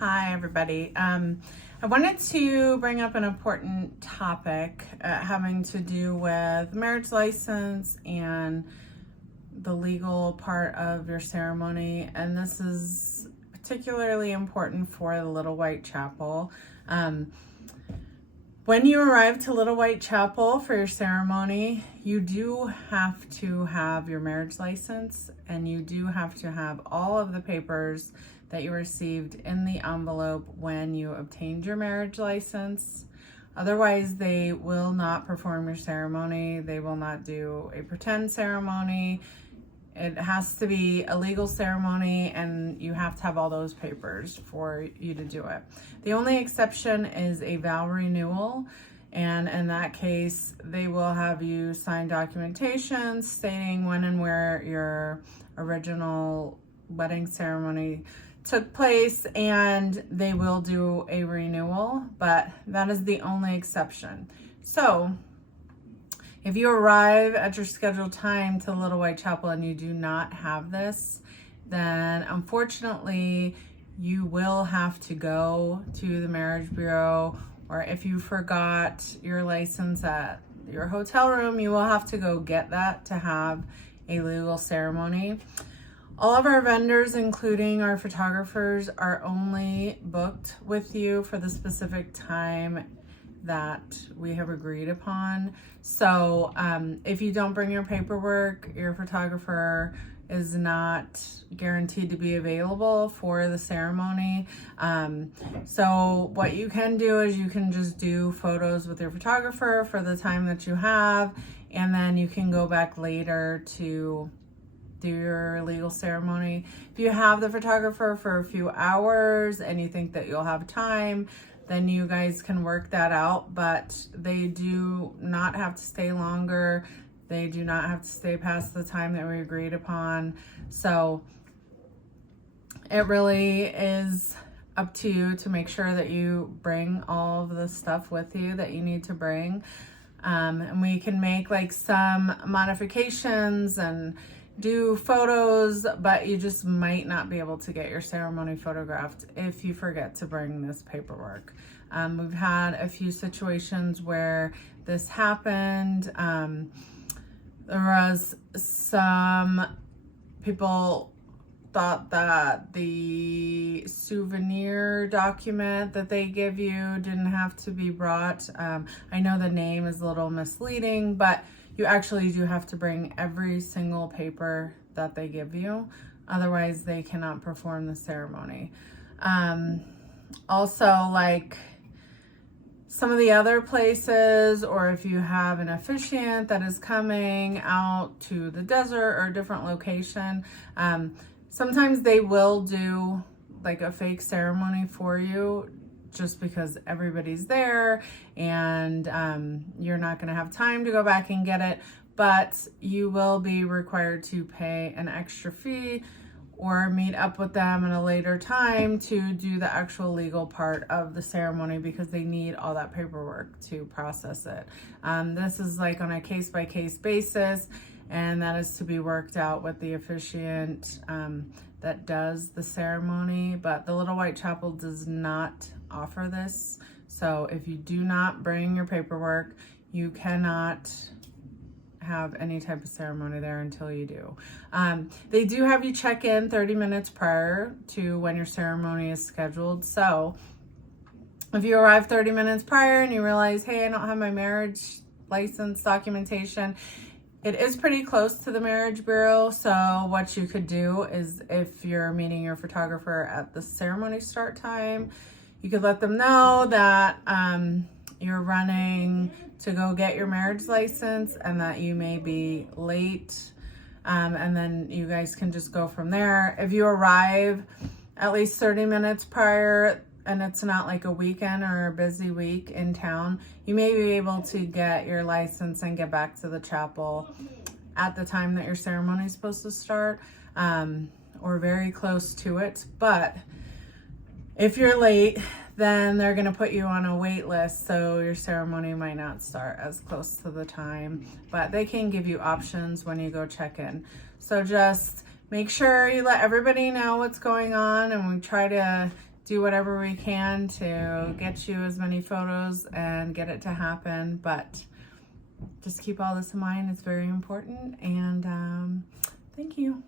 Hi, everybody. I wanted to bring up an important topic having to do with marriage license and the legal part of your ceremony. And this is particularly important for the Little White Chapel. When you arrive to Little White Chapel for your ceremony, you do have to have your marriage license and you do have to have all of the papers that you received in the envelope when you obtained your marriage license. Otherwise, they will not perform your ceremony. They will not do a pretend ceremony. It has to be a legal ceremony and you have to have all those papers for you to do it. The only exception is a vow renewal. And in that case, they will have you sign documentation stating when and where your original wedding ceremony took place, and they will do a renewal, but that is the only exception. So if you arrive at your scheduled time to Little White Chapel and you do not have this, then unfortunately you will have to go to the marriage bureau, or if you forgot your license at your hotel room, you will have to go get that to have a legal ceremony. All of our vendors, including our photographers, are only booked with you for the specific time that we have agreed upon. So if you don't bring your paperwork, your photographer is not guaranteed to be available for the ceremony. So what you can do is you can just do photos with your photographer for the time that you have, and then you can go back later to do your legal ceremony. If you have the photographer for a few hours and you think that you'll have time, then you guys can work that out, but they do not have to stay longer. They do not have to stay past the time that we agreed upon. So it really is up to you to make sure that you bring all of the stuff with you that you need to bring. And we can make like some modifications and do photos, but you just might not be able to get your ceremony photographed if you forget to bring this paperwork. We've had a few situations where this happened. There was some people thought that the souvenir document that they give you didn't have to be brought. I know the name is a little misleading, but you actually do have to bring every single paper that they give you. Otherwise, they cannot perform the ceremony. Also, like some of the other places, or if you have an officiant that is coming out to the desert or a different location, sometimes they will do like a fake ceremony for you just because everybody's there and you're not going to have time to go back and get it, but you will be required to pay an extra fee or meet up with them at a later time to do the actual legal part of the ceremony because they need all that paperwork to process it. This is like on a case-by-case basis, and that is to be worked out with the officiant that does the ceremony, but the Little White Chapel does not offer this. So if you do not bring your paperwork, you cannot have any type of ceremony there until you do. They do have you check in 30 minutes prior to when your ceremony is scheduled. So if you arrive 30 minutes prior and you realize, hey, I don't have my marriage license documentation, it is pretty close to the marriage bureau. So what you could do is, if you're meeting your photographer at the ceremony start time, you could let them know that you're running to go get your marriage license and that you may be late. And then you guys can just go from there. If you arrive at least 30 minutes prior and it's not like a weekend or a busy week in town, you may be able to get your license and get back to the chapel at the time that your ceremony is supposed to start, or very close to it. But if you're late, then they're going to put you on a wait list, so your ceremony might not start as close to the time, but they can give you options when you go check in. So just make sure you let everybody know what's going on, and we try to do whatever we can to get you as many photos and get it to happen. But just keep all this in mind. It's very important. And thank you.